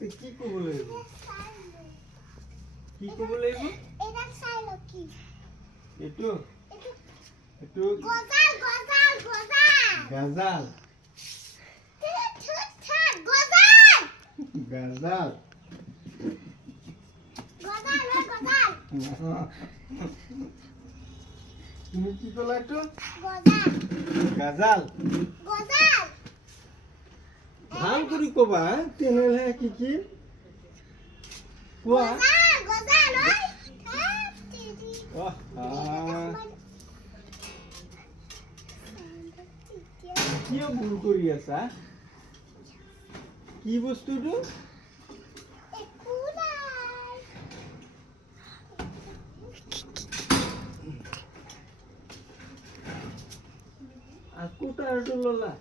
কি কব লাগিব কি কব লাগিব এটা চাইলো কি এটো এটো গজাল গজাল গজাল গাজাল গজাল গাজাল গজাল গজাল তুমি কি কলা এটো গজাল গাজাল গজাল ভাল কৰি কবা তেনেহলে কি কি কোৱা গজাল ওই কিয় ভুল কৰি আছা কি বস্তুটো আকৌ তাৰটো ললা